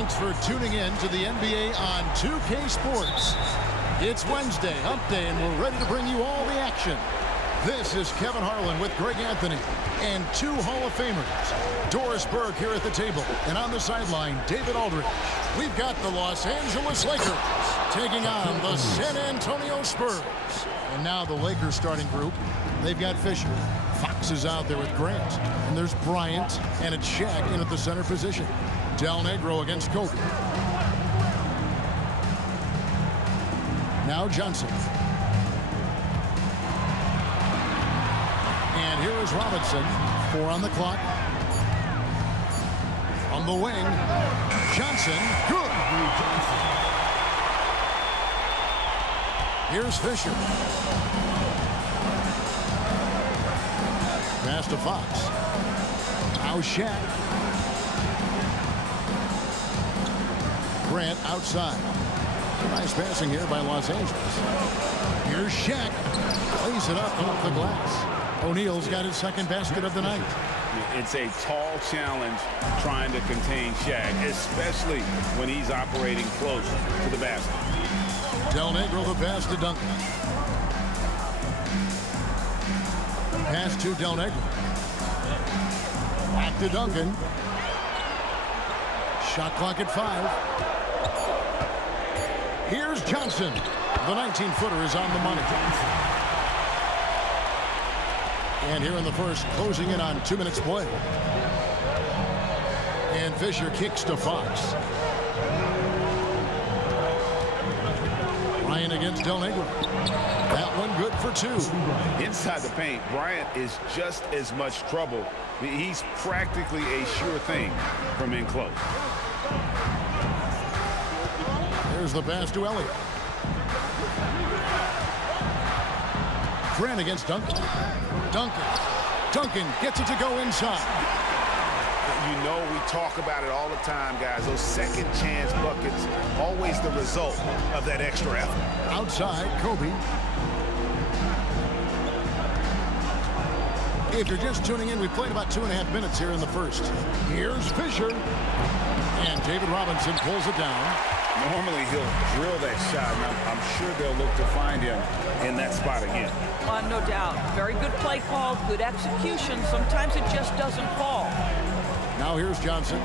Thanks for tuning in to the NBA on 2K Sports. It's Wednesday, Hump Day, and we're ready to bring you all the action. This is Kevin Harlan with Greg Anthony and two Hall of Famers. Doris Burke here at the table, and on the sideline, David Aldridge. We've got the Los Angeles Lakers taking on the San Antonio Spurs. And now the Lakers starting group. They've got Fisher. Fox is out there with Grant. And there's Bryant, and it's Shaq in at the center position. Del Negro against Kobe. Now Johnson. And here is Robinson. 4 on the clock. From the wing, Johnson. Good. Here's Fisher. Pass to Fox. Now Shaq. Grant outside. Nice passing here by Los Angeles. Here's Shaq. Plays it up off the glass. O'Neal's got his second basket of the night. It's a tall challenge trying to contain Shaq, especially when he's operating close to the basket. Del Negro the pass to Duncan. Pass to Del Negro. Back to Duncan. Shot clock at 5. Here's Johnson. The 19-footer is on the money. And here in the first, closing in on 2 minutes play. And Fisher kicks to Fox. Bryant against Del Negro. That one good for 2. Inside the paint, Bryant is just as much trouble. He's practically a sure thing from in close. There's the pass to Elliott. Grant against Duncan. Duncan gets it to go inside. You know, we talk about it all the time, guys. Those second chance buckets, always the result of that extra effort. Outside, Kobe. If you're just tuning in, we played about 2.5 minutes here in the first. Here's Fisher. And David Robinson pulls it down. Normally he'll drill that shot, and I'm sure they'll look to find him in that spot again. No doubt. Very good play call, good execution. Sometimes it just doesn't fall. Now here's Johnson.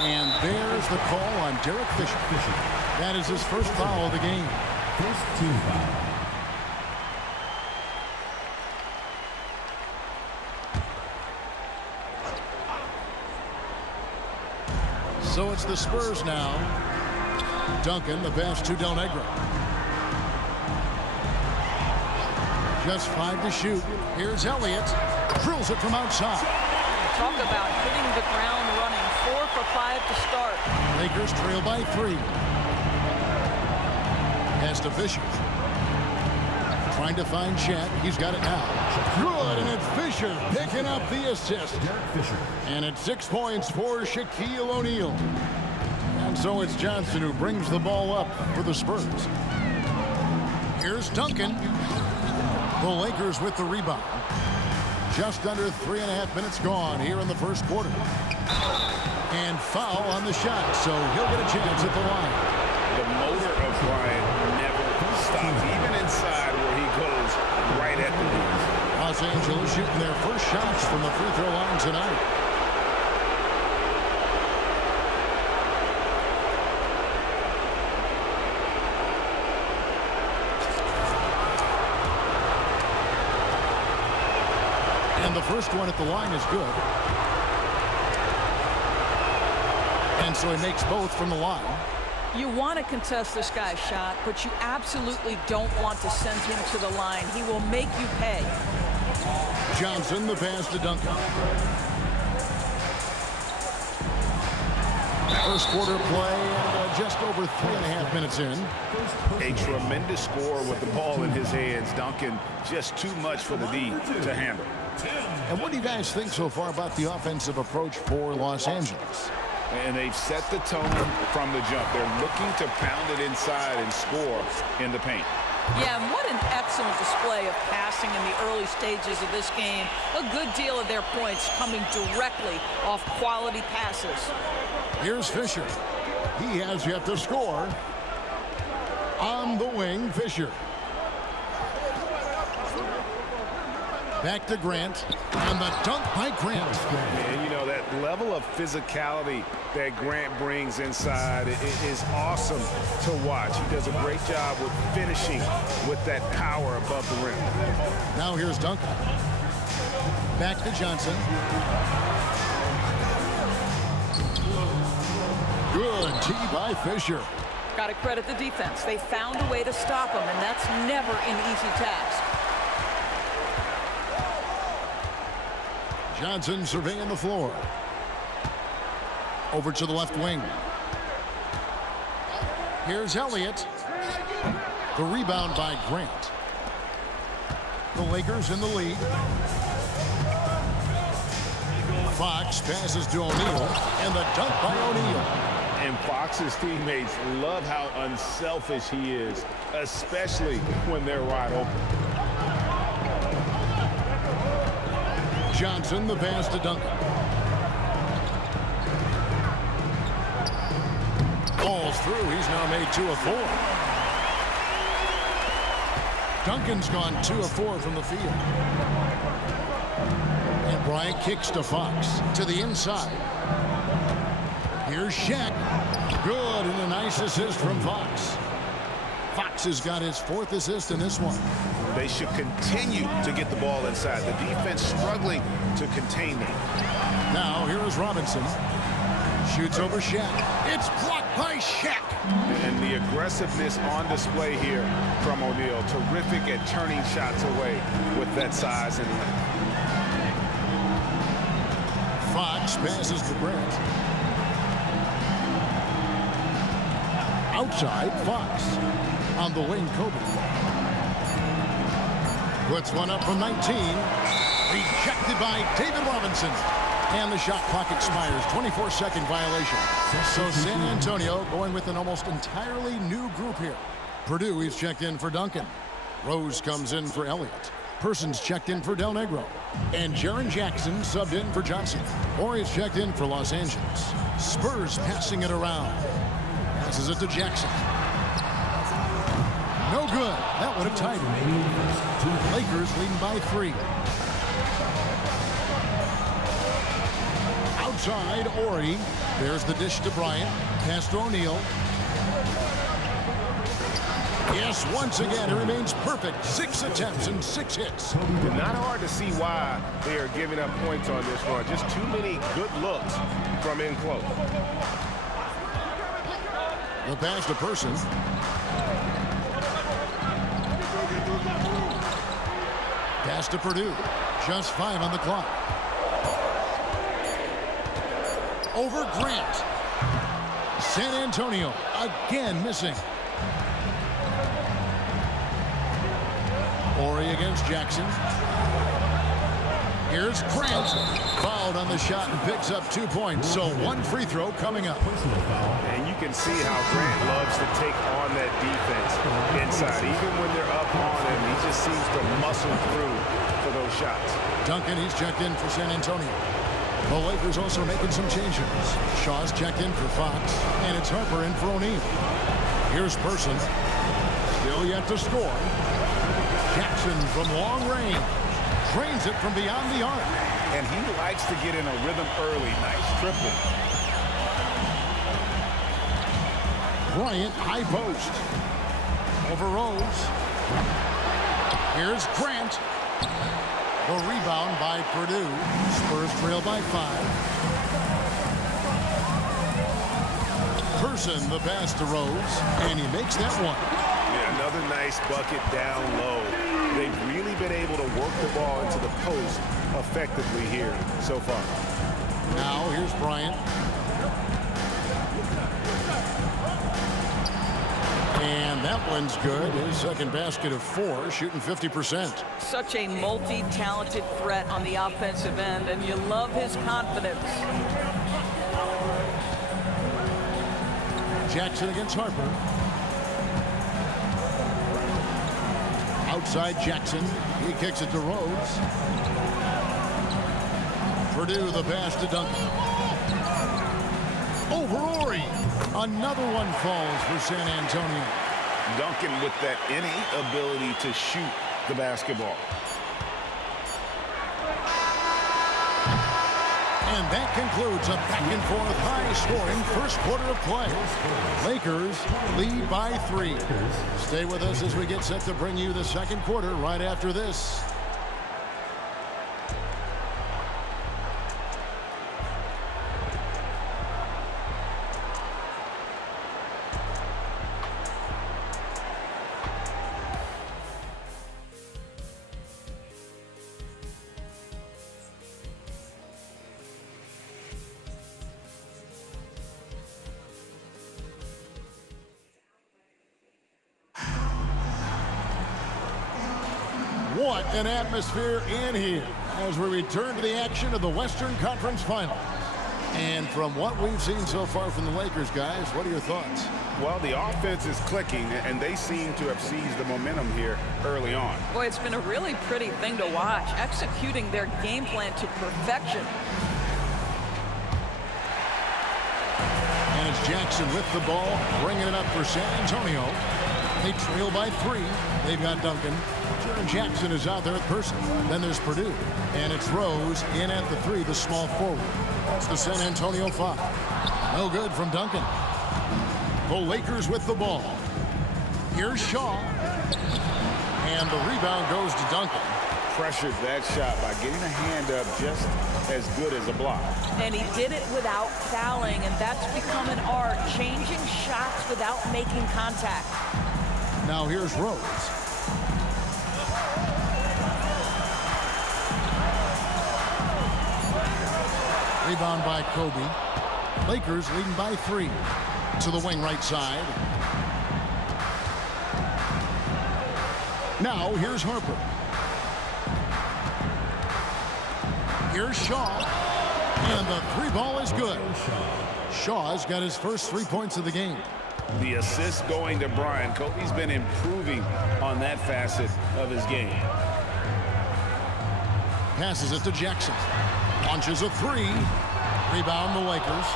And there's the call on Derek Fisher. That is his first foul of the game. First team foul. So it's the Spurs now. Duncan, the pass to Del Negro. Just 5 to shoot. Here's Elliott. Drills it from outside. Talk about hitting the ground running. 4 for 5 to start. Lakers trail by 3. Pass to Fisher. Trying to find Shaq. He's got it now. Good, and it's Fisher picking up the assist. And it's 6 points for Shaquille O'Neal. And so it's Johnson who brings the ball up for the Spurs. Here's Duncan. The Lakers with the rebound. Just under 3.5 minutes gone here in the first quarter. And foul on the shot, so he'll get a chance at the line. The motor of Bryant never stops, even inside where he goes right at the knees. Los Angeles shooting their first shots from the free throw line tonight. And the first one at the line is good. And so he makes both from the line. You want to contest this guy's shot, but you absolutely don't want to send him to the line. He will make you pay. Johnson, the pass to Duncan. First quarter play, and just over 3.5 minutes in. A tremendous score with the ball in his hands. Duncan, just too much for the D to handle. And what do you guys think so far about the offensive approach for Los Angeles? And they've set the tone from the jump. They're looking to pound it inside and score in the paint. Yeah, and what an excellent display of passing in the early stages of this game. A good deal of their points coming directly off quality passes. Here's Fisher. He has yet to score. On the wing, Fisher. Back to Grant. And the dunk by Grant. And, you know, that level of physicality that Grant brings inside is awesome to watch. He does a great job with finishing with that power above the rim. Now here's Duncan. Back to Johnson. Good tee by Fisher. Got to credit the defense. They found a way to stop him, and that's never an easy task. Johnson surveying the floor. Over to the left wing. Here's Elliott. The rebound by Grant. The Lakers in the lead. Fox passes to O'Neal, and the dunk by O'Neal. And Fox's teammates love how unselfish he is, especially when they're wide open. Johnson, the pass to Duncan. Falls through. He's now made 2 of 4. Duncan's gone 2 of 4 from the field. And Bryant kicks to Fox to the inside. Here's Shaq. Good, and a nice assist from Fox. Fox has got his 4th assist in this one. They should continue to get the ball inside. The defense struggling to contain them. Now here is Robinson. Shoots over Shaq. It's blocked by Shaq. And the aggressiveness on display here from O'Neal. Terrific at turning shots away with that size and length. Fox passes to Grant. Outside, Fox. On the wing, Kobe. Puts one up from 19. Rejected by David Robinson. And the shot clock expires. 24-second violation. So San Antonio going with an almost entirely new group here. Purdue is checked in for Duncan. Rose comes in for Elliott. Persons checked in for Del Negro. And Jaren Jackson subbed in for Johnson. Or is checked in for Los Angeles. Spurs passing it around. Passes it to Jackson. No good. That would have tied it. Lakers leading by 3. Outside, Ori. There's the dish to Bryant. Pass to O'Neal. Yes, once again, it remains perfect. 6 attempts and 6 hits. Not hard to see why they are giving up points on this run. Just too many good looks from in close. The pass to Person. Pass to Purdue. Just 5 on the clock. Over Grant. San Antonio again missing. Ori against Jackson. Here's Grant. Fouled on the shot and picks up 2 points. So 1 free throw coming up. And you can see how Grant loves to take on that defense inside. Even when they're up on him, he just seems to muscle through for those shots. Duncan, he's checked in for San Antonio. The Lakers also making some changes. Shaw's checked in for Fox, and it's Harper in for O'Neal. Here's Person. Still yet to score. Jackson from long range. Drains it from beyond the arc. And he likes to get in a rhythm early. Nice triple. Bryant, high post. Over Rose. Here's Grant. The rebound by Purdue. Spurs trail by 5. Person, the pass to Rose. And he makes that one. Yeah, another nice bucket down low. They've really been able to work the ball into the post effectively here so far. Now here's Bryant. And that one's good. His second basket of 4, shooting 50%. Such a multi-talented threat on the offensive end, and you love his confidence. Jackson against Harper. Outside Jackson. He kicks it to Rhodes. Purdue the pass to Duncan. Over Ori. Another one falls for San Antonio. Duncan with that innate ability to shoot the basketball. And that concludes a back-and-forth high-scoring first quarter of play. Lakers lead by 3. Stay with us as we get set to bring you the second quarter right after this. What an atmosphere in here as we return to the action of the Western Conference Finals. And from what we've seen so far from the Lakers, guys, what are your thoughts? Well, the offense is clicking, and they seem to have seized the momentum here early on. Boy, it's been a really pretty thing to watch, executing their game plan to perfection. And it's Jackson with the ball, bringing it up for San Antonio. They trail by 3. They've got Duncan. Jaren Jackson is out there at person. Then there's Purdue. And it's Rose in at the 3, the small forward. That's the San Antonio 5. No good from Duncan. The Lakers with the ball. Here's Shaw. And the rebound goes to Duncan. Pressured that shot by getting a hand up just as good as a block. And he did it without fouling, and that's become an art, changing shots without making contact. Now here's Rose. Rebound by Kobe. Lakers leading by 3. To the wing right side. Now here's Harper. Here's Shaw. And the 3 ball is good. Shaw's got his first 3 points of the game. The assist going to Brian. Kobe's been improving on that facet of his game. Passes it to Jackson. Launches a 3. Rebound the Lakers.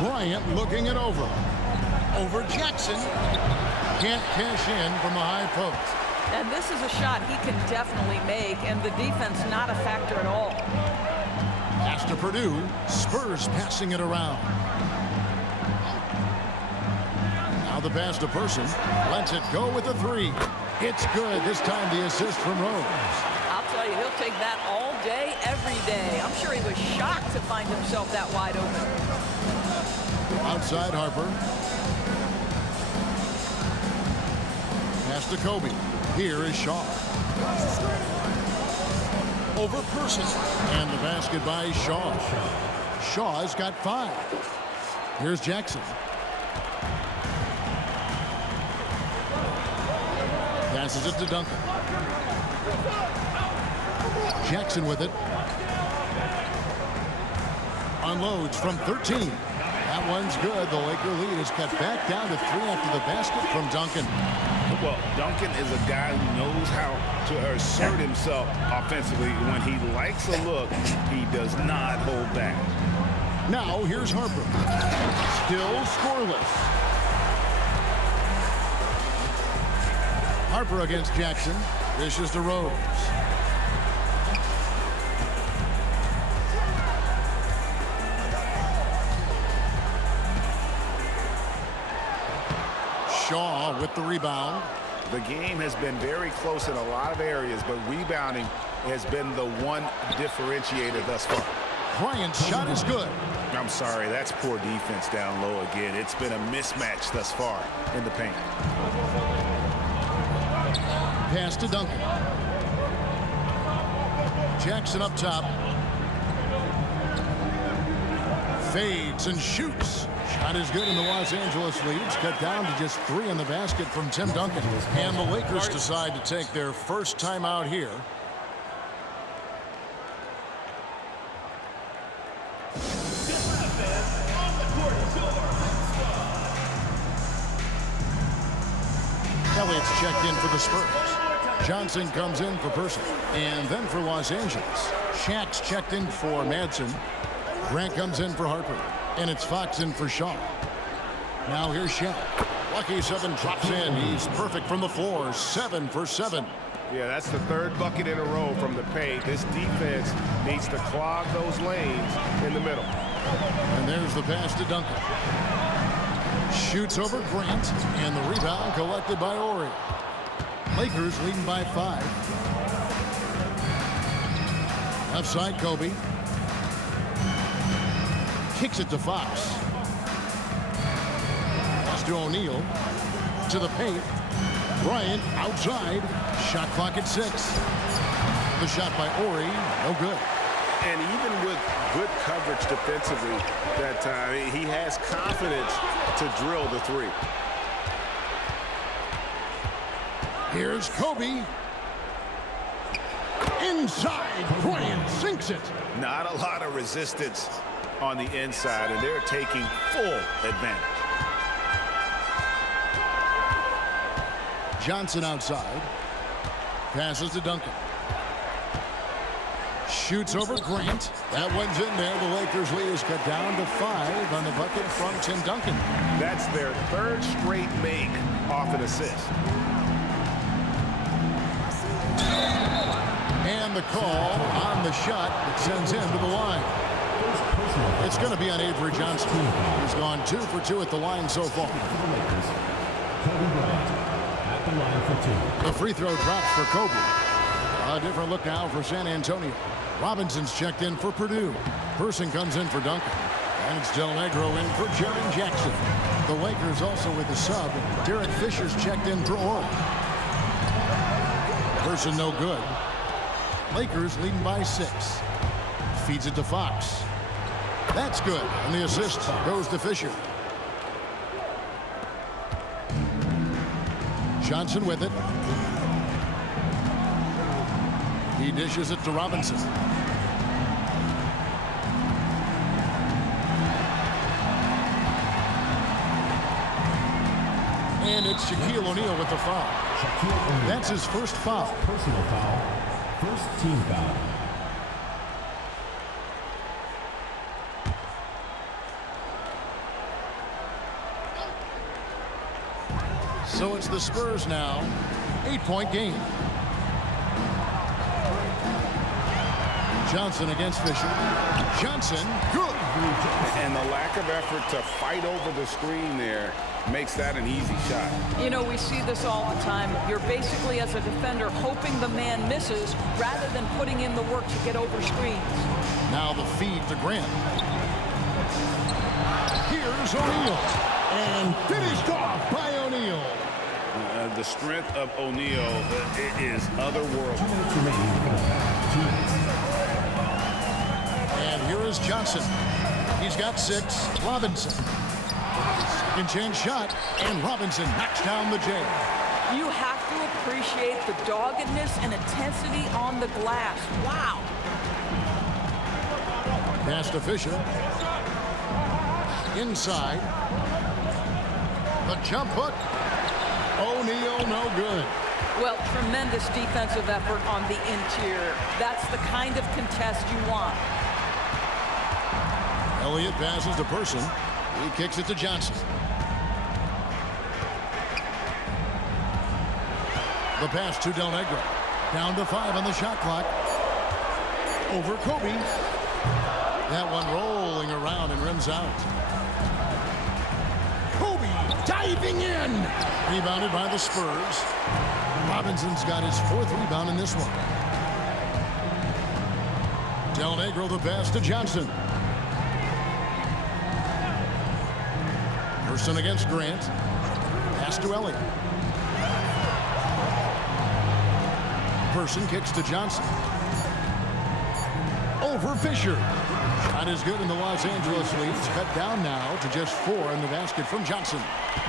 Bryant looking it over. Over Jackson. Can't cash in from the high post. And this is a shot he can definitely make, and the defense not a factor at all. Pass to Purdue. Spurs passing it around. Now the pass to Person. Lets it go with a 3. It's good. This time the assist from Rose. I'll tell you, he'll take that all day, every day. I'm sure he was shocked to find himself that wide open. Outside Harper. Pass to Kobe. Here is Shaw. Over Person. And the basket by Shaw. Shaw's got 5. Here's Jackson. Passes it to Duncan. Jackson with it. Unloads from 13. That one's good. The Laker lead is cut back down to 3 after the basket from Duncan. Well, Duncan is a guy who knows how to assert himself offensively. When he likes a look, he does not hold back. Now here's Harper. Still scoreless. Harper against Jackson. Dishes to Rose. Shaw with the rebound. The game has been very close in a lot of areas, but rebounding has been the one differentiator thus far. Bryant's shot is good. I'm sorry, that's poor defense down low again. It's been a mismatch thus far in the paint. Pass to Duncan. Jackson up top. Fades and shoots. Shot is good, and the Los Angeles leads cut down to just 3 in the basket from Tim Duncan. And the Lakers decide to take their first timeout here. Elliott's checked in for the Spurs. Johnson comes in for Person. And then for Los Angeles, Shaq's checked in for Madsen. Grant comes in for Harper. And it's Fox in for Shaw. Now here's Shaq. Lucky 7 drops in. He's perfect from the floor. 7 for 7. Yeah, that's the third bucket in a row from the paint. This defense needs to clog those lanes in the middle. And there's the pass to Duncan. Shoots over Grant, and the rebound collected by Ori. Lakers leading by 5. Left side, Kobe. Kicks it to Fox. Pass to O'Neal. To the paint. Bryant outside. Shot clock at 6. The shot by Ori, no good. And even with good coverage defensively that time, he has confidence to drill the 3. Here's Kobe. Inside, Bryant sinks it. Not a lot of resistance on the inside, and they're taking full advantage. Johnson outside. Passes to Duncan. Shoots over Grant. That one's in there. The Lakers lead is cut down to 5 on the bucket from Tim Duncan. That's their 3rd straight make off an assist. And the call on the shot that sends him to the line. It's going to be on Avery Johnson. He's gone 2 for 2 at the line so far. The free throw drops for Kobe. A different look now for San Antonio. Robinson's checked in for Purdue. Person comes in for Duncan. And it's Del Negro in for Jaren Jackson. The Lakers also with a sub. Derek Fisher's checked in for Oral. Person no good. Lakers leading by 6. Feeds it to Fox. That's good. And the assist goes to Fisher. Johnson with it. He dishes it to Robinson. And it's Shaquille O'Neal with the foul. That's his first foul. Personal foul. First team foul. So it's the Spurs now. 8-point game. Johnson against Fisher. Johnson, good. And the lack of effort to fight over the screen there makes that an easy shot. You know, we see this all the time. You're basically, as a defender, hoping the man misses rather than putting in the work to get over screens. Now the feed to Grant. Here's O'Neal. And finished off by O'Neal. The strength of O'Neal is otherworldly. And here is Johnson. He's got 6. Robinson. Second chance shot. And Robinson knocks down the J. You have to appreciate the doggedness and intensity on the glass. Wow. Pass to Fisher. Inside. The jump hook. O'Neal, no good. Well, tremendous defensive effort on the interior. That's the kind of contest you want. Elliott passes to Person. He kicks it to Johnson. The pass to Del Negro. Down to 5 on the shot clock. Over Kobe. That one rolling around and rims out. Kobe diving in. Rebounded by the Spurs. Robinson's got his 4th rebound in this one. Del Negro the pass to Johnson. Person against Grant. Pass to Elliott. Person kicks to Johnson. Over Fisher. Shot is good in the Los Angeles lead. It's cut down now to just 4 in the basket from Johnson.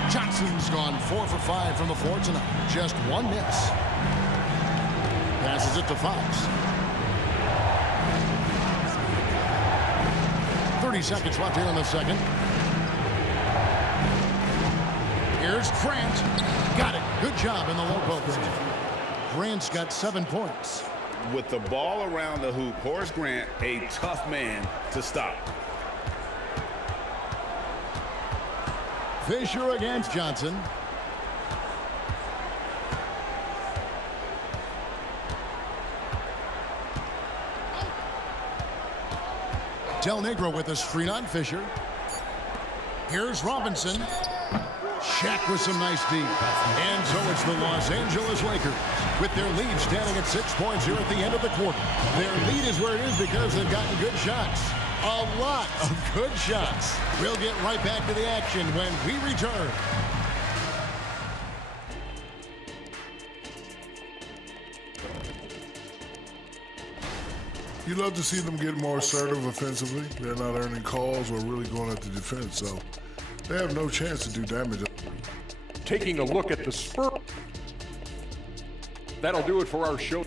Johnson's gone 4 for 5 from the floor tonight. Just 1 miss. Passes it to Fox. 30 seconds left here in the second. Here's Grant. Got it. Good job in the low post. Grant's got 7 points. With the ball around the hoop, Horace Grant, a tough man to stop. Fisher against Johnson. Del Negro with a screen on Fisher. Here's Robinson. Shaq with some nice D. And so it's the Los Angeles Lakers with their lead standing at 6 points here at the end of the quarter. Their lead is where it is because they've gotten good shots. A lot of good shots. We'll get right back to the action when we return. You love to see them get more assertive offensively. They're not earning calls or really going at the defense, so they have no chance to do damage. Taking a look at the Spurs. That'll do it for our show.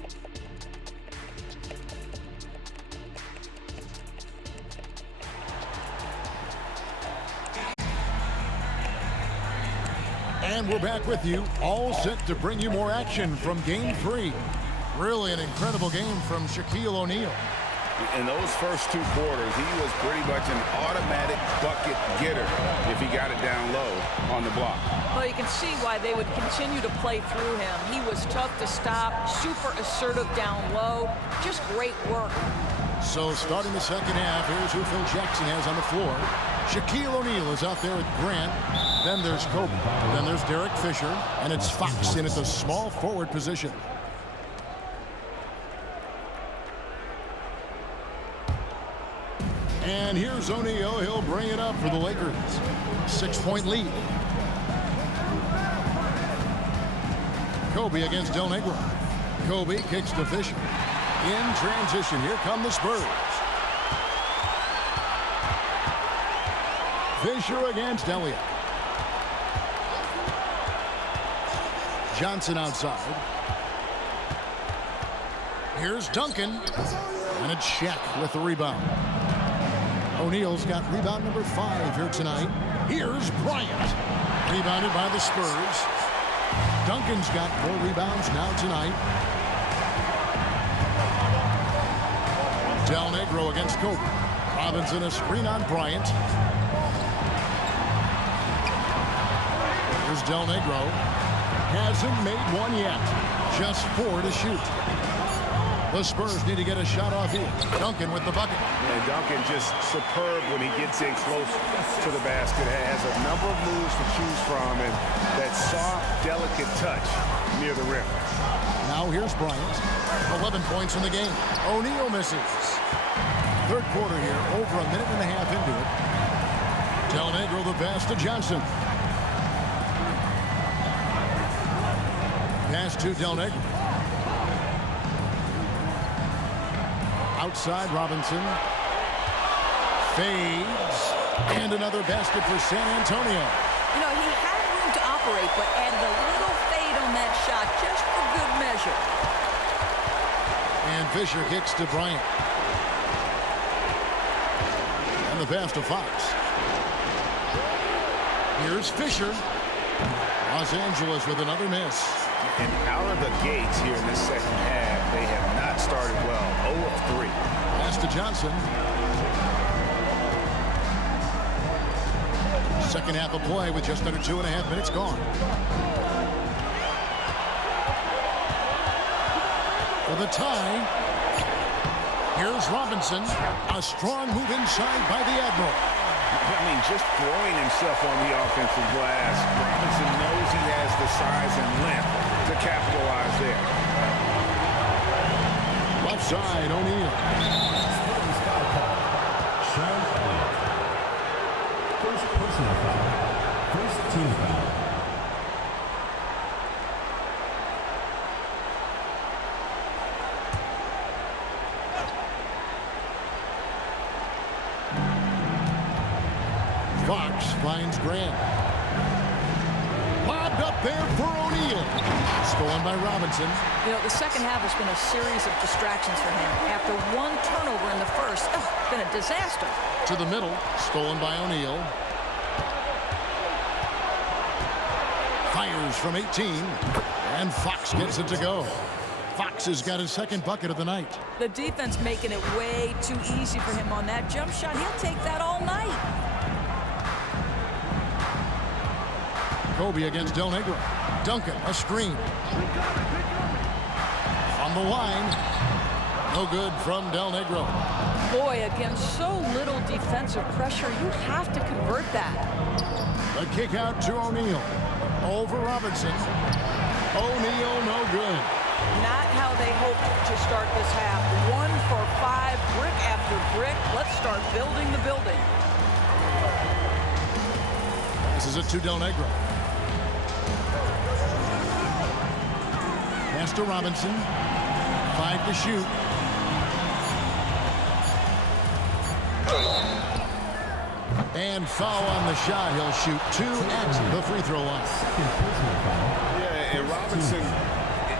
And we're back with you, all set to bring you more action from Game 3. Really an incredible game from Shaquille O'Neal. In those first 2 quarters, he was pretty much an automatic bucket getter if he got it down low on the block. Well, you can see why they would continue to play through him. He was tough to stop, super assertive down low. Just great work. So starting the second half, here's who Phil Jackson has on the floor. Shaquille O'Neal is out there with Grant. Then there's Kobe. Then there's Derek Fisher. And it's Fox in at the small forward position. And here's O'Neal. He'll bring it up for the Lakers. 6-point lead. Kobe against Del Negro. Kobe kicks to Fisher. In transition, here come the Spurs. Fisher against Elliott. Johnson outside. Here's Duncan. And it's Shaq with the rebound. O'Neal's got rebound number 5 here tonight. Here's Bryant. Rebounded by the Spurs. Duncan's got 4 rebounds now tonight. Del Negro against Kobe. Robinson a screen on Bryant. Here's Del Negro. Hasn't made one yet. Just 4 to shoot. The Spurs need to get a shot off here. Duncan with the bucket. And Duncan just superb when he gets in close to the basket. Has a number of moves to choose from and that soft, delicate touch near the rim. Now here's Bryant. 11 points in the game. O'Neal misses. Third quarter here, over a minute and a half into it. Del Negro the pass to Johnson. Pass to Del Negro. Outside Robinson. Fades. And another basket for San Antonio. You know, he had room to operate, but added a little fade on that shot just for good measure. And Fisher kicks to Bryant. And the pass to Fox. Here's Fisher. Los Angeles with another miss. And out of the gates here in this second half, they have not started well. 0 of 3. Pass to Johnson. Second half of play with just under 2.5 minutes gone. For the tie, here's Robinson. A strong move inside by the Admiral. I mean, just throwing himself on the offensive glass. Robinson knows he has the size and length to capitalize there. Left side, O'Neal. First personal foul. First team foul. Fox finds Grant. Lobbed up there for O'Neal. Stolen by Robinson. You know, the second half has been a series of distractions for him. After one turnover in the first, it's been a disaster. To the middle. Stolen by O'Neal. Fires from 18. And Fox gets it to go. Fox has got his second bucket of the night. The defense making it way too easy for him on that jump shot. He'll take that all night. Kobe against Del Negro. Duncan, a screen. From the line. No good from Del Negro. Boy, against so little defensive pressure, you have to convert that. A kick out to O'Neal. Over Robinson. O'Neal, no good. Not how they hoped to start this half. 1 for 5, brick after brick. Let's start building the building. This is it to Del Negro. Pass to Robinson. 5 to shoot. And foul on the shot. He'll shoot 2 at the free throw line. Yeah, and Robinson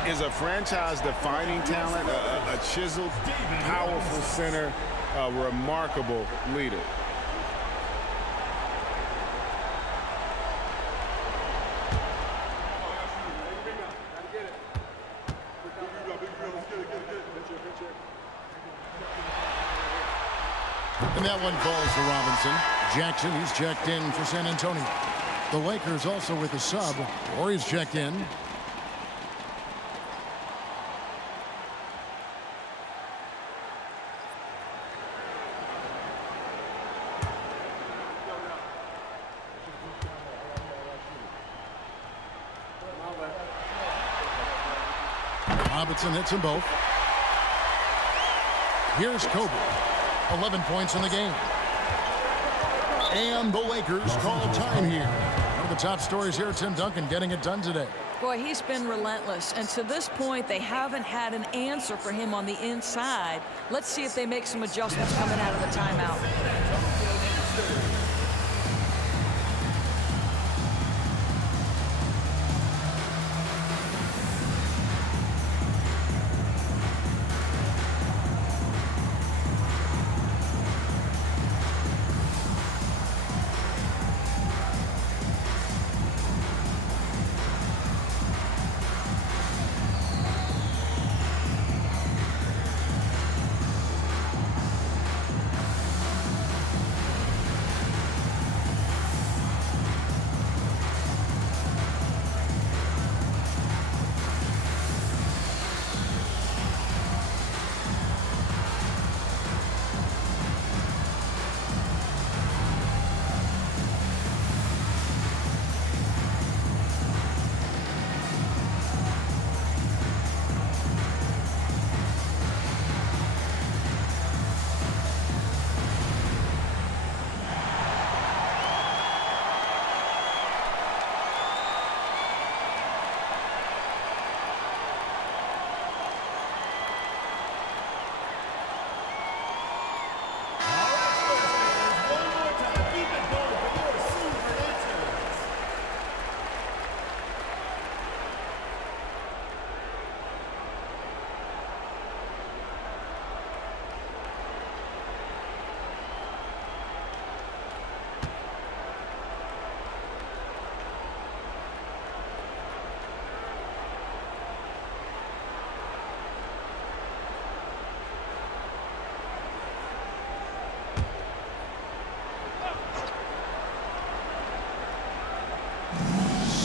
is a franchise-defining talent, a chiseled, powerful center, a remarkable leader. And that one falls for Robinson. Jackson, he's checked in for San Antonio. The Lakers also with a sub. Warriors checked in. Robinson hits them both. Here's Kobe. 11 points in the game. And the Lakers call time here. One of the top stories here, Tim Duncan getting it done today. Boy, he's been relentless. And to this point, they haven't had an answer for him on the inside. Let's see if they make some adjustments coming out of the timeout.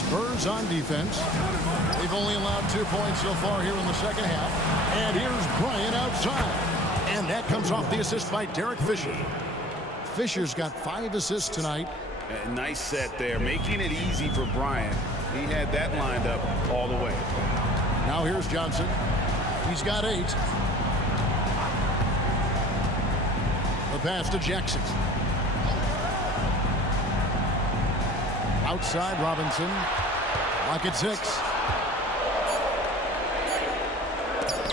Spurs on defense. They've only allowed 2 points so far here in the second half. And here's Bryant outside. And that comes off the assist by Derek Fisher. Fisher's got 5 assists tonight. A nice set there, making it easy for Bryant. He had that lined up all the way. Now here's Johnson. He's got 8. The pass to Jackson. Outside Robinson. Lock at 6.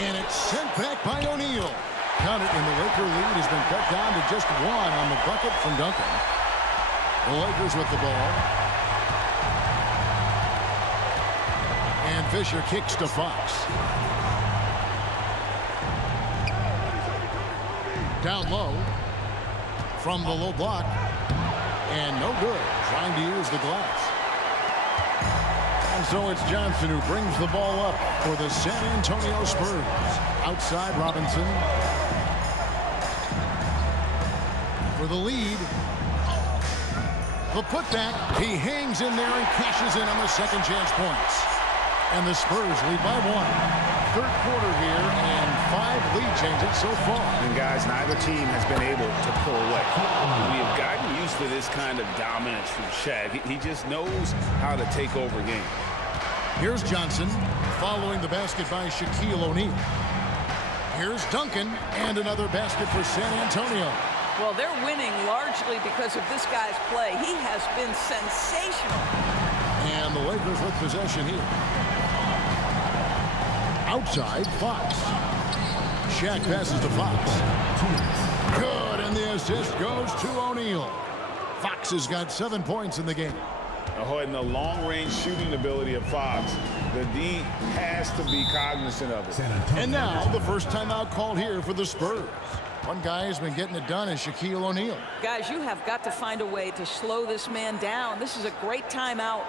And it's sent back by O'Neal. Count it, and the Laker lead has been cut down to just 1 on the bucket from Duncan. The Lakers with the ball. And Fisher kicks to Fox. Down low. From the low block. And no good. Trying to use the glass. And so it's Johnson who brings the ball up for the San Antonio Spurs. Outside Robinson. For the lead. The putback. He hangs in there and cashes in on the second chance points. And the Spurs lead by 1. Third quarter here and 5 lead changes so far. And guys, neither team has been able to pull away. We have gotten used to this kind of dominance from Shaq. He just knows how to take over a game. Here's Johnson following the basket by Shaquille O'Neal. Here's Duncan and another basket for San Antonio. Well, they're winning largely because of this guy's play. He has been sensational. And the Lakers with possession here. Outside, Fox. Shaq passes to Fox. Good, and the assist goes to O'Neal. Fox has got 7 points in the game. And the long-range shooting ability of Fox, the D has to be cognizant of it. And now, the first timeout called here for the Spurs. One guy has been getting it done is Shaquille O'Neal. Guys, you have got to find a way to slow this man down. This is a great timeout.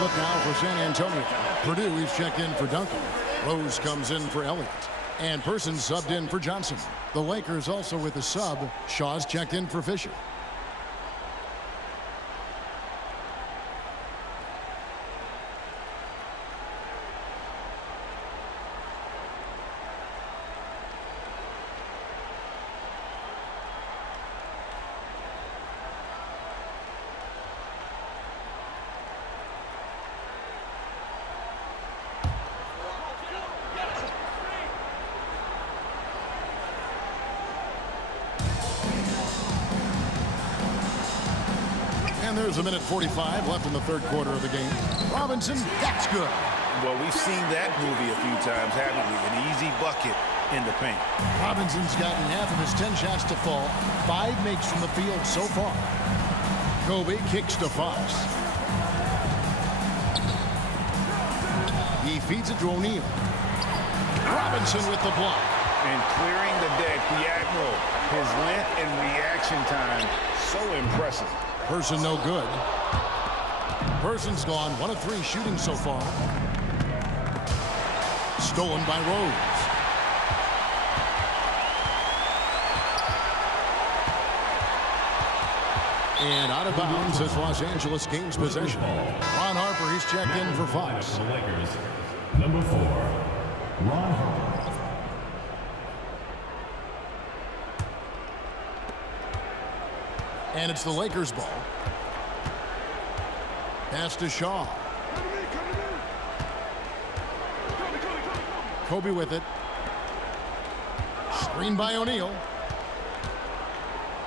Look now for San Antonio. Purdue is checked in for Duncan. Rose comes in for Elliott. And Person subbed in for Johnson. The Lakers also with a sub. Shaw's checked in for Fisher. And there's a minute 45 left in the third quarter of the game. Robinson, that's good. Well, we've seen that movie a few times, haven't we? An easy bucket in the paint. Robinson's gotten half of his 10 shots to fall. 5 makes from the field so far. Kobe kicks to Fox. He feeds it to O'Neal. Robinson with the block. And clearing the deck, the Admiral. His length and reaction time, so impressive. Person no good. Person's gone 1 of 3 shooting so far. Stolen by Rose. And out of bounds as Los Angeles gains possession. Ron Harper, he's checked in for Fox. The Lakers, number 4, Ron Harper. And it's the Lakers' ball. Pass to Shaw. Kobe with it. Screen by O'Neal.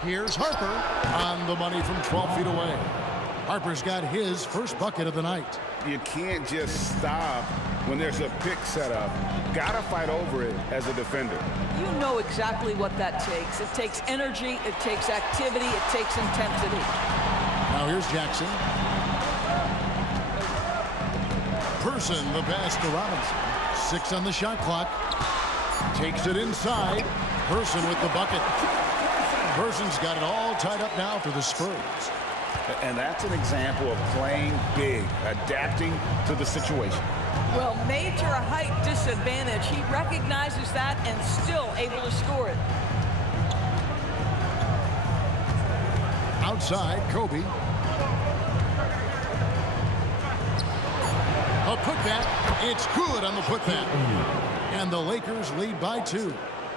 Here's Harper on the money from 12 feet away. Harper's got his first bucket of the night. You can't just stop when there's a pick set up. Gotta fight over it as a defender. You know exactly what that takes. It takes energy, it takes activity, it takes intensity. Now here's Jackson. Person, the pass to Robinson. 6 on the shot clock. Takes it inside. Person with the bucket. Person's got it all tied up now for the Spurs. And that's an example of playing big, adapting to the situation. Well, major height disadvantage. He recognizes that and still able to score it. Outside, Kobe. A putback. It's good on the putback. And the Lakers lead by 2.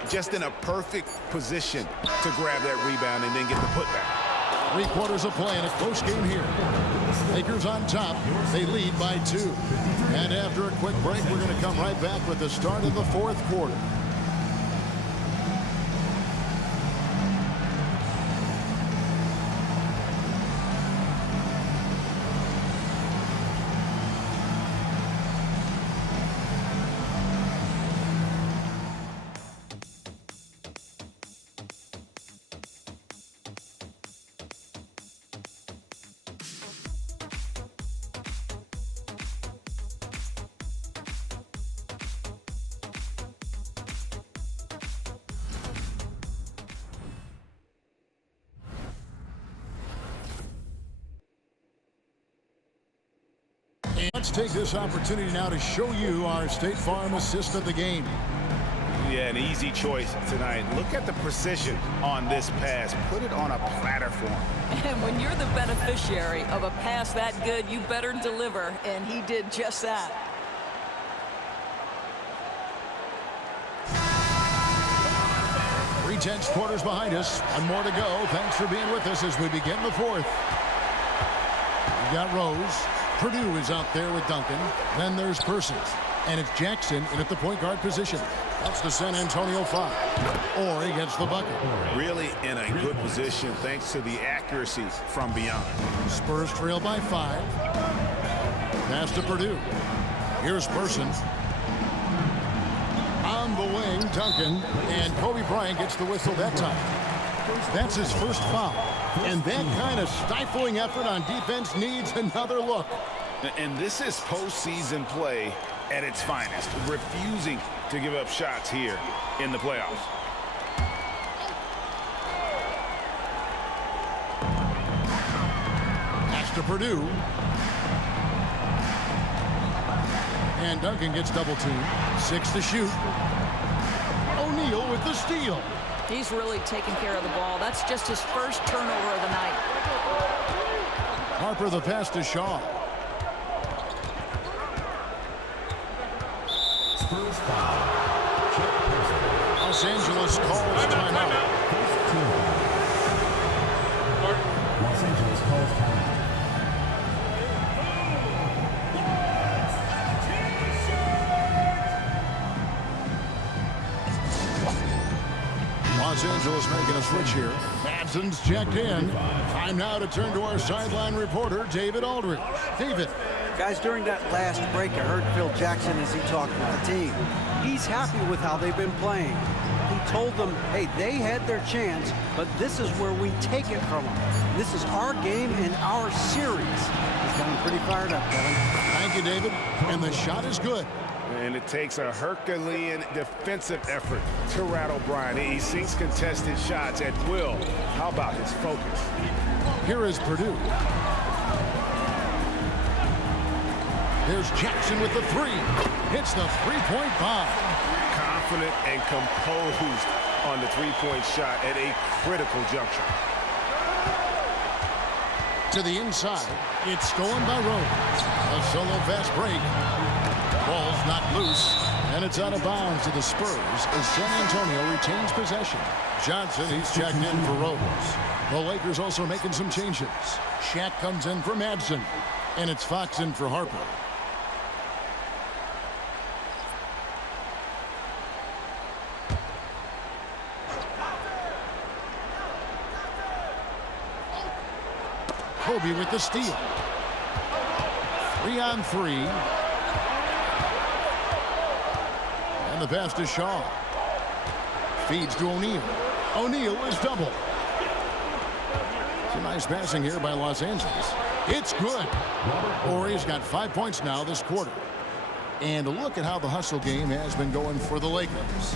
Just in a perfect position to grab that rebound and then get the putback. 3 quarters of play in a close game here. Lakers on top. They lead by 2. And after a quick break, we're going to come right back with the start of the 4th quarter. And let's take this opportunity now to show you our State Farm assist of the game. Yeah, an easy choice tonight. Look at the precision on this pass. Put it on a platter for him. And when you're the beneficiary of a pass that good, you better deliver, and he did just that. Three-tenths quarters behind us. One more to go. Thanks for being with us as we begin the 4th. We got Rose. Purdue is out there with Duncan. Then there's Person. And it's Jackson in at the point guard position. That's the San Antonio 5. Ori gets the bucket. Really in a good position thanks to the accuracy from beyond. Spurs trail by 5. Pass to Purdue. Here's Person. On the wing, Duncan. And Kobe Bryant gets the whistle that time. That's his first foul. And that kind of stifling effort on defense needs another look. And this is postseason play at its finest, refusing to give up shots here in the playoffs. Pass to Purdue. And Duncan gets double teamed. 6 to shoot. O'Neal with the steal. He's really taking care of the ball. That's just his first turnover of the night. Harper the pass to Shaw. Spurs foul. Los Angeles calls timeout. Los Angeles calls timeout. Los Angeles making a switch here. Madson's checked in. Time now to turn to our sideline reporter, David Aldridge. David. Guys, during that last break, I heard Phil Jackson as he talked with the team. He's happy with how they've been playing. He told them, hey, they had their chance, but this is where we take it from them. This is our game and our series. He's gotten pretty fired up, Kevin. Thank you, David. And the shot is good. And it takes a Herculean defensive effort to rattle Bryant. He sinks contested shots at will. How about his focus? Here is Purdue. There's Jackson with the 3. Hits the three-point bomb. Confident and composed on the three-point shot at a critical juncture. To the inside. It's stolen by Rose. A solo fast break. Ball's not loose, and it's out of bounds to the Spurs as San Antonio retains possession. Johnson, he's checked in for Rose. The Lakers also making some changes. Shaq comes in for Madsen, and it's Fox in for Harper. Kobe with the steal. 3-on-3. And the pass to Shaw. Feeds to O'Neal. O'Neal is double. Some nice passing here by Los Angeles. It's good. Ori's got 5 points now this quarter. And look at how the hustle game has been going for the Lakers.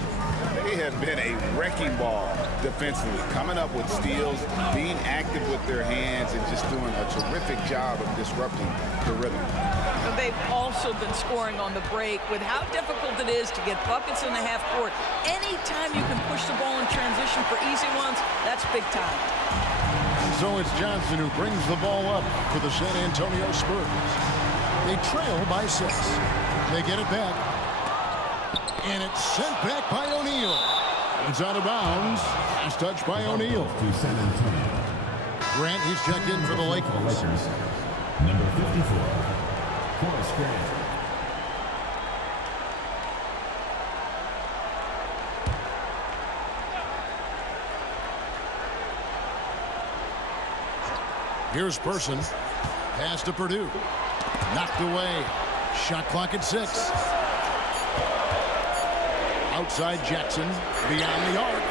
They have been a wrecking ball defensively, coming up with steals, being active with their hands, and just doing a terrific job of disrupting the rhythm. And they've also been scoring on the break. With how difficult it is to get buckets in the half court, anytime you can push the ball in transition for easy ones, that's big time. So it's Johnson who brings the ball up for the San Antonio Spurs. They trail by 6. They get it back. And it's sent back by O'Neal. It's out of bounds. Last touch by O'Neal. To San Antonio. Grant, he's checked in for the Lakers. Lakers. Number 54. Horace Grant. Here's Person. Pass to Purdue. Knocked away. Shot clock at 6. Outside Jackson. Beyond the arc.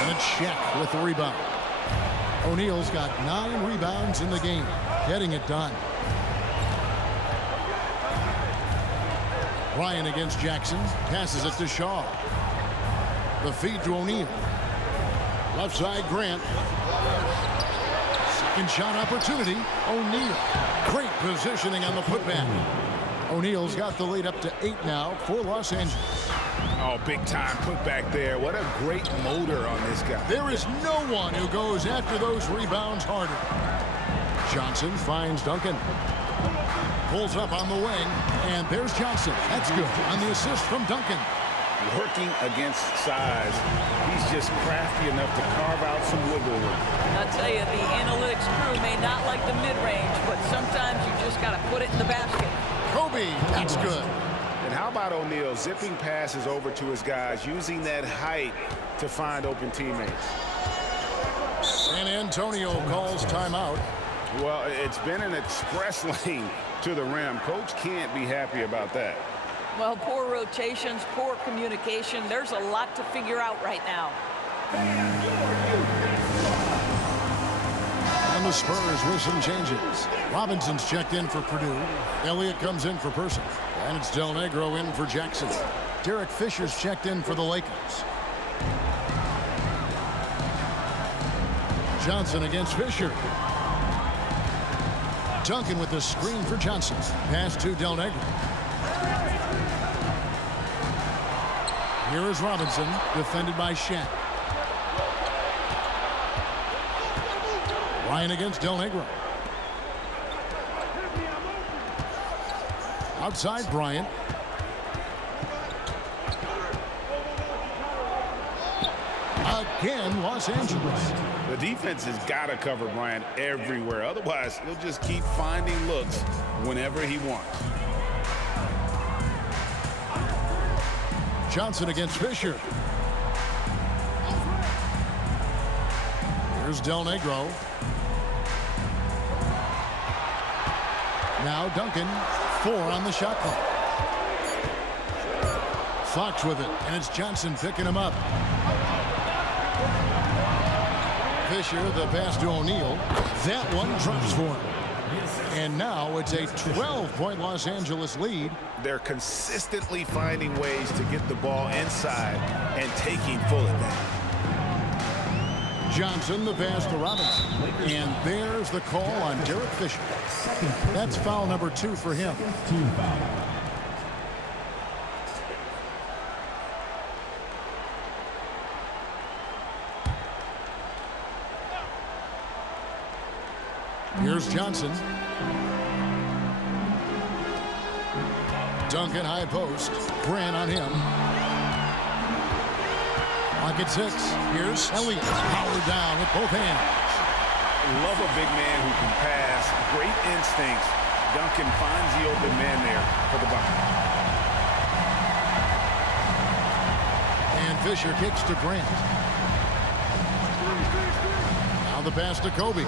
And it's Shaq with the rebound. O'Neal's got 9 rebounds in the game. Getting it done. Ryan against Jackson. Passes it to Shaw. The feed to O'Neal. Left side Grant. Second shot opportunity. O'Neal. Great positioning on the putback. O'Neal's got the lead up to 8 now for Los Angeles. Oh, big time putback there. What a great motor on this guy. There is no one who goes after those rebounds harder. Johnson finds Duncan. Pulls up on the wing, and there's Johnson. That's good on the assist from Duncan. Working against size, he's just crafty enough to carve out some wiggle room. I'll tell you, the analytics crew may not like the mid-range, but sometimes you just got to put it in the basket. Kobe, that's good. And how about O'Neal zipping passes over to his guys, using that height to find open teammates? San Antonio calls timeout. Well, it's been an express lane to the rim. Coach can't be happy about that. Well, poor rotations, poor communication. There's a lot to figure out right now. And the Spurs with some changes. Robinson's checked in for Purdue. Elliott comes in for Person. And it's Del Negro in for Jackson. Derek Fisher's checked in for the Lakers. Johnson against Fisher. Duncan with the screen for Johnson. Pass to Del Negro. Here is Robinson, defended by Shaq. Ryan against Del Negro. Outside Bryant. Again, Los Angeles. The defense has got to cover Bryant everywhere. Otherwise, he'll just keep finding looks whenever he wants. Johnson against Fisher. Here's Del Negro. Now Duncan, 4 on the shot clock. Fox with it, and it's Johnson picking him up. Fisher, the pass to O'Neal. That one drops for him. And now it's a 12-point Los Angeles lead. They're consistently finding ways to get the ball inside and taking full advantage. Johnson, the pass to Robinson. And there's the call on Derek Fisher. That's foul number 2 for him. Team foul. Here's Johnson. Duncan high post. Grant on him. Lock at 6. Here's Elliott. Powered down with both hands. Love a big man who can pass. Great instincts. Duncan finds the open man there for the bucket. And Fisher kicks to Grant. Now the pass to Kobe.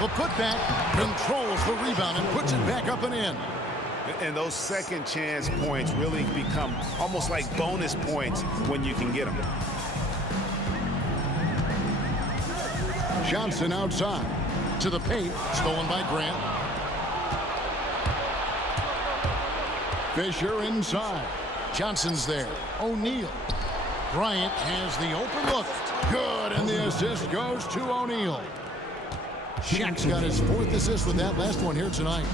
The putback controls the rebound and puts it back up and in. And those second chance points really become almost like bonus points when you can get them. Johnson outside to the paint, stolen by Grant. Fisher inside. Johnson's there. O'Neal. Bryant has the open look. Good, and the assist goes to O'Neal. Shaq's got his 4th assist with that last one here tonight.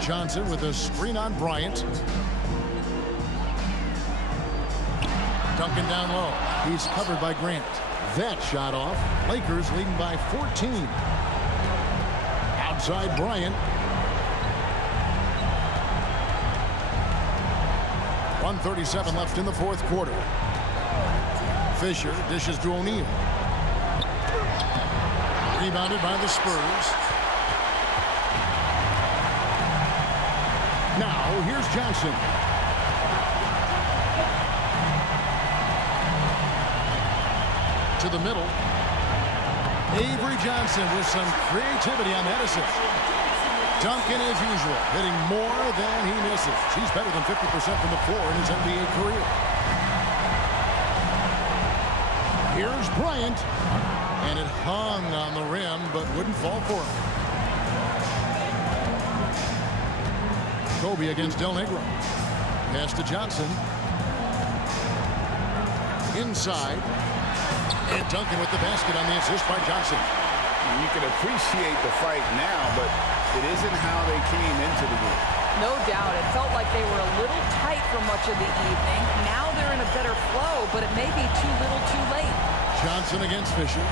Johnson with a screen on Bryant. Duncan down low. He's covered by Grant. That shot off. Lakers leading by 14. Outside Bryant. 1:37 left in the 4th quarter. Fisher dishes to O'Neal. Rebounded by the Spurs. Now here's Johnson. To the middle. Avery Johnson with some creativity on that assist. Duncan, as usual, hitting more than he misses. He's better than 50% from the floor in his NBA career. Here's Bryant. And it hung on the rim, but wouldn't fall for him. Kobe against Del Negro. Pass to Johnson. Inside. And Duncan with the basket on the assist by Johnson. You can appreciate the fight now, but it isn't how they came into the game. No doubt. It felt like they were a little tight for much of the evening. Now they're in a better flow, but it may be too little too late. Johnson against Fisher.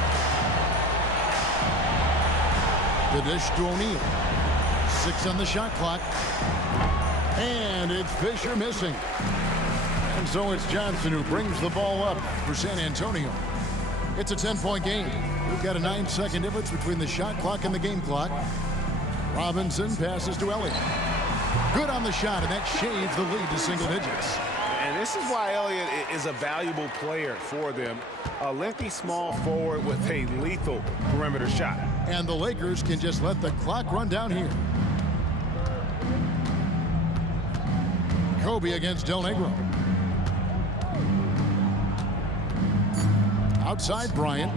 The dish to O'Neal. 6 on the shot clock. And it's Fisher missing. And so it's Johnson who brings the ball up for San Antonio. It's a 10-point game. We've got a 9-second difference between the shot clock and the game clock. Robinson passes to Elliott. Good on the shot, and that shaves the lead to single digits. And this is why Elliott is a valuable player for them. A lengthy small forward with a lethal perimeter shot. And the Lakers can just let the clock run down here. Kobe against Del Negro. Outside Bryant.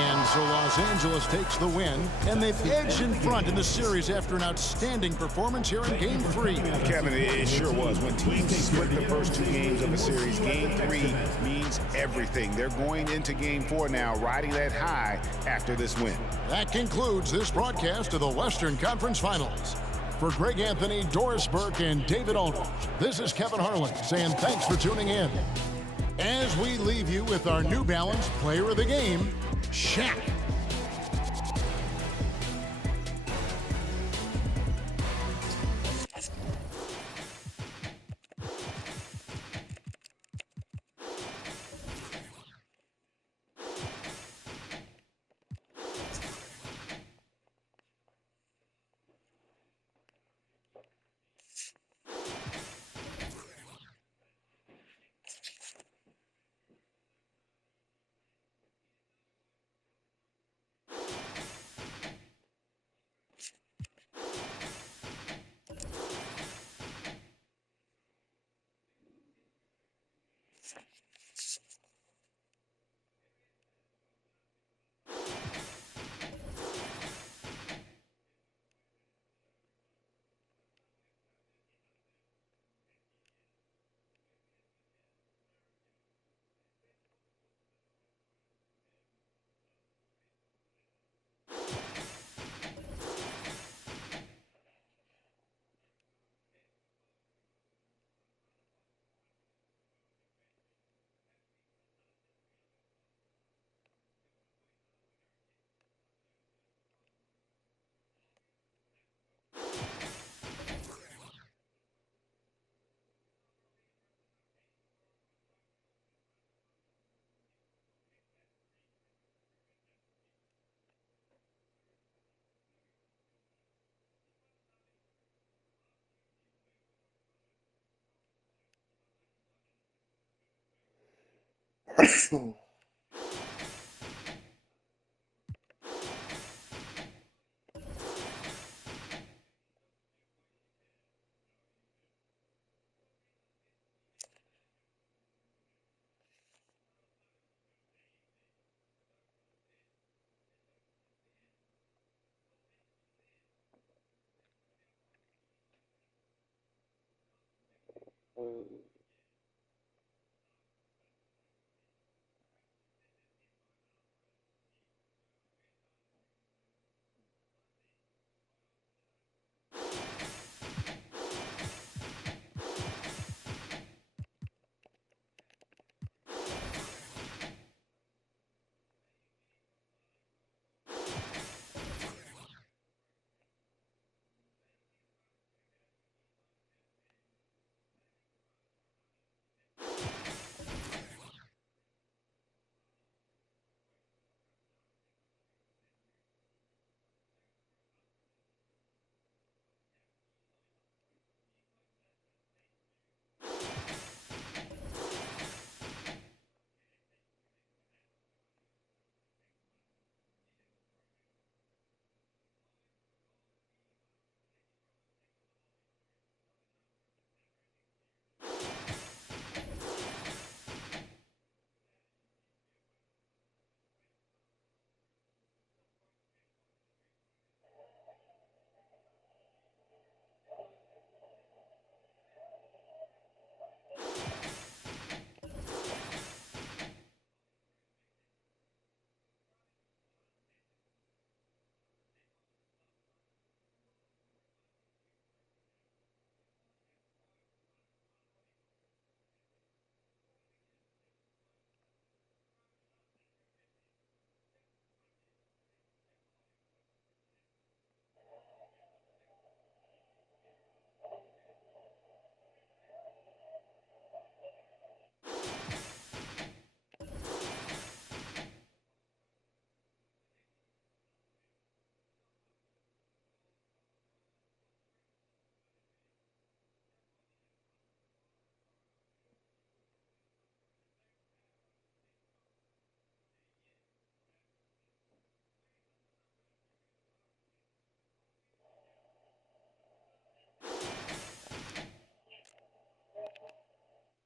And so Los Angeles takes the win, and they've edged in front in the series after an outstanding performance here in Game 3. Kevin, it sure was. When teams split the first 2 games of a series, Game 3 means everything. They're going into Game 4 now, riding that high after this win. That concludes this broadcast of the Western Conference Finals. For Greg Anthony, Doris Burke, and David Aldridge, this is Kevin Harlan saying thanks for tuning in. As we leave you with our New Balance Player of the Game, Shaq. know,